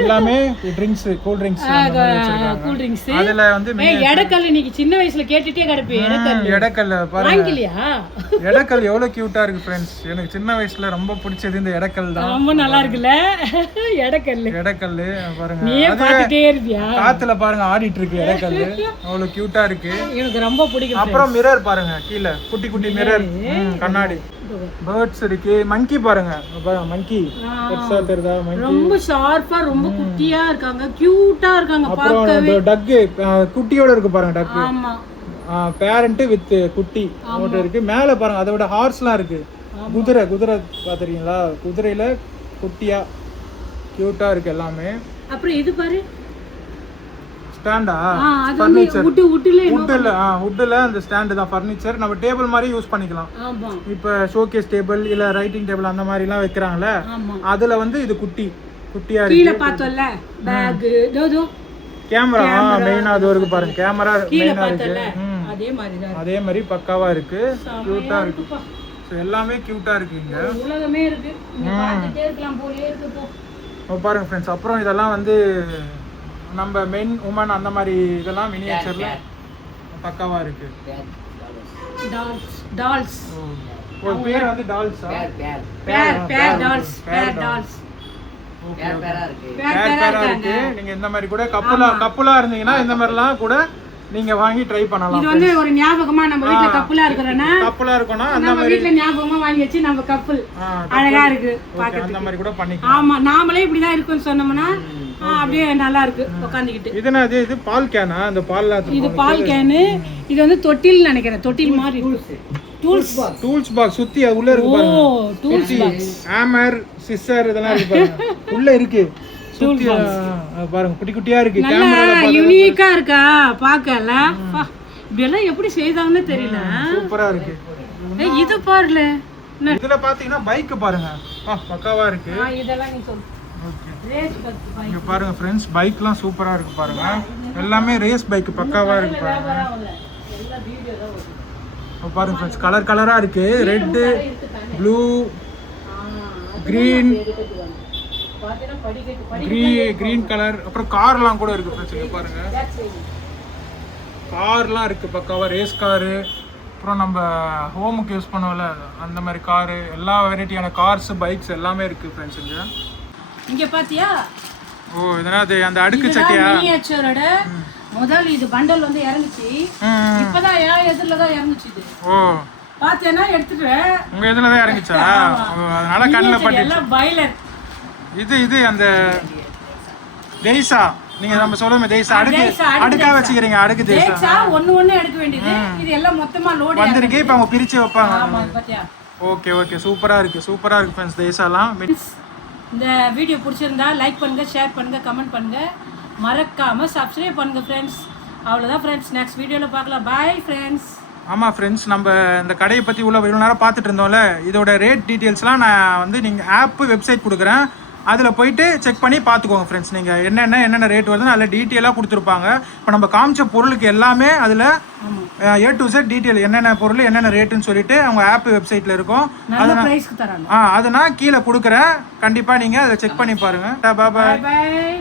எல்லாமே ட்ரிங்க்ஸ், கூல் ட்ரிங்க்ஸ். அதுல வந்து எடக்கல் இன்னைக்கு சின்ன வயசுல கேட்டுட்டே கிடப்பே. எடக்கல் பாருங்க, எடக்கல் எவ்வளவு கியூட்டா இருக்கு फ्रेंड्स. எனக்கு சின்ன வயசுல ரொம்ப பிடிச்சது இந்த எடக்கல் தான். ரொம்ப நல்லா இருக்குல்ல எடக்கல் பாருங்க. நீயே பாத்துட்டே இருப்பியா? காத்துல பாருங்க ஆடிட்டு இருக்கு எடக்கல், அவ்வளவு கியூட்டா இருக்கு. எனக்கு ரொம்ப பிடிக்கும். அப்புறம் மிரர் பாருங்க, கீழ குட்டி குட்டி மிரர், கண்ணாடி. பேர்ட்ஸ் இருக்கு. மங்கி பாருங்க, மங்கி பெருசா தெரியுதா? மங்கி ரொம்ப ஷார்ப்பா ரொம்ப குட்டியா இருக்காங்க, கியூட்டா இருக்காங்க பார்க்கவே. அப்புறம் டக் குட்டியோட இருக்கு பாருங்க, டக். ஆமா, பேரண்ட் வித் குட்டி ஓட்ட இருக்கு. மேல பாருங்க அதை விட ஹார்ஸ்லாம் இருக்கு. குதிரை பாத்துறீங்களா? குதிரையில குட்டியா கியூட்டா இருக்கு எல்லாமே. அப்புறம் இது பாரு ஸ்டாண்டா, ஃபர்னிச்சர் வுட்ல அந்த ஸ்டாண்ட் தான் ஃபர்னிச்சர். நம்ம டேபிள் மாதிரி யூஸ் பண்ணிக்கலாம். இப்ப ஷோகேஸ் டேபிள் இல்ல ரைட்டிங் டேபிள் அந்த மாதிரி எல்லாம் வைக்கறாங்கல, அதுல வந்து இது குட்டியா இருக்கு. கீழ பார்த்தோம்ல பேக், தோ கேமரா மெயினா அது இருக்கு பாருங்க. கேமரா மெயினா இருக்கு. அதே மாதிரி பக்காவா இருக்கு, கியூட்டா இருக்கு. சோ எல்லாமே கியூட்டா இருக்கு. இங்க உலகமே இருக்கு, நீங்க பார்த்துட்டே இருக்கலாம் போலயே இருக்கு. போ பாருங்க फ्रेंड्स. அப்புறம் இதெல்லாம் வந்து நம்ம மென் உமன் அந்த மாதிரி இதெல்லாம் மினியேச்சர்ல பக்காவா இருக்கு. டால்ஸ் ஒரு பேர் வந்து டால்ஸா? பேர் டால்ஸ். ஓகே பேரா இருக்கு. நீங்க இந்த மாதிரி கூட கப்புலா இருந்தீங்கன்னா இந்த மாதிரிலாம் கூட நீங்க வாங்கி ட்ரை பண்ணலாம். இது வந்து ஒரு ஞாபகமா நம்ம வீட்ல கப்புலா இருக்கறனா அந்த மாதிரி வீட்ல ஞாபகமா வாங்கி வச்சு நம்ம கப்புல் அழகா இருக்கு பாக்கிறதுக்கு. அந்த மாதிரி கூட பண்ணிக்கலாம். ஆமா, நாமளே இப்படி தான் இருக்குன்னு சொன்னோம்னா அப்படியே நல்லா இருக்கு உட்கார்ந்துக்கிட்டு. இது பால் கேனா? அந்த பால்ல இது பால் கேனு. இது வந்து தொட்டில் நினைக்கிறேன், தொட்டில் மாதிரி இருக்கு. டூல்ஸ் பாக்ஸ் சுத்தி உள்ள இருக்கு பாருங்க. டூல்ஸ் பாக்ஸ், ஹேமர், சிசர் இதெல்லாம் இருக்கு பாருங்க. உள்ள இருக்கு சுத்தி பாருங்க, குட்டி குட்டியா இருக்கு. கேமரால பாருங்க, யூனிக்கா இருக்கா பார்க்கல. இப்படி எல்லாம் எப்படி செய்தாங்கன்னு தெரியல. சூப்பரா இருக்கு. இது பாருல, இதுல பாத்தீங்கன்னா பைக் பாருங்க, பக்காவா இருக்கு. இதெல்லாம் நீ சொல்லு. இங்க பாருங்க फ्रेंड्स, பைக்லாம் சூப்பரா இருக்கு பாருங்க. எல்லாமே ரேஸ் பைக் பக்காவா இருக்கு பாருங்க. பாருங்க फ्रेंड्स, கலரா இருக்கு. Red, blue, green colour. அப்புறம் கார்லாம் கூட இருக்கு फ्रेंड्स. இங்க பாருங்க கார்லாம் இருக்கு பக்காவா, ரேஸ் காரு. அப்புறம் நம்ம ஹோமுக்கு யூஸ் பண்ணுவோம்ல அந்த மாதிரி காரு, எல்லா வெரைட்டியான கார்ஸ், பைக்ஸ் எல்லாமே இருக்கு फ्रेंड्स. இங்க பாத்தியா? இதனால அந்த அடுக்கு சட்டியா மினியேச்சரோட முதல் இது பண்டல் வந்து இறங்குச்சு. இப்பதான் எதிரில தான் இறங்குச்சு. இது பாத்தேனா எடுத்துட்டேன். உங்க எதுல தான் இறங்குச்சா? அதனால கண்ணுல பட்டு எல்லாம் பாய்லர். இது அந்த தேசா, நீங்க நம்ம சொல்லுமே தேசா அடுக்கா வச்சுக்கிறீங்க. அடுக்கு தேசா ஒண்ணு எடுக்க வேண்டியது. இது எல்லாம் மொத்தமா லோட் வந்திருக்கு. இப்ப அவங்க பிரிச்சு வைப்பாங்க. ஆமா, பாத்தியா? ஓகே சூப்பரா இருக்கு फ्रेंड्स தேசாலாம். இந்த வீடியோ பிடிச்சிருந்தா லைக் பண்ணுங்க, ஷேர் பண்ணுங்க, கமெண்ட் பண்ணுங்க, மறக்காம சப்ஸ்கிரைப் பண்ணுங்க ஃப்ரெண்ட்ஸ். அவ்வளோதான் ஃப்ரெண்ட்ஸ், நெக்ஸ்ட் வீடியோவில் பார்க்கலாம். Bye friends. ஆமாம் ஃப்ரெண்ட்ஸ், நம்ம இந்த கடையை பற்றி இவ்வளோ நேரம் பார்த்துட்டு இருந்தோம்ல, இதோட ரேட் டீட்டெயில்ஸ்லாம் நான் வந்து நீங்கள் ஆப்பு வெப்சைட் கொடுக்குறேன், அதில் போயிட்டு செக் பண்ணி பார்த்துக்கோங்க ஃப்ரெண்ட்ஸ். நீங்கள் என்னென்ன ரேட் வருதுன்னு அதில் டீட்டெயிலாக கொடுத்துருப்பாங்க. இப்போ நம்ம காமிச்ச பொருளுக்கு எல்லாமே அதில் A to Z டீட்டெயில், என்னென்ன பொருள் என்னென்ன ரேட்டுன்னு சொல்லிட்டு அவங்க ஆப் வெப்சைட்டில் இருக்கும். அதனால் கீழே கொடுக்குறேன், கண்டிப்பாக நீங்கள் அதை செக் பண்ணி பாருங்கள். பாய்.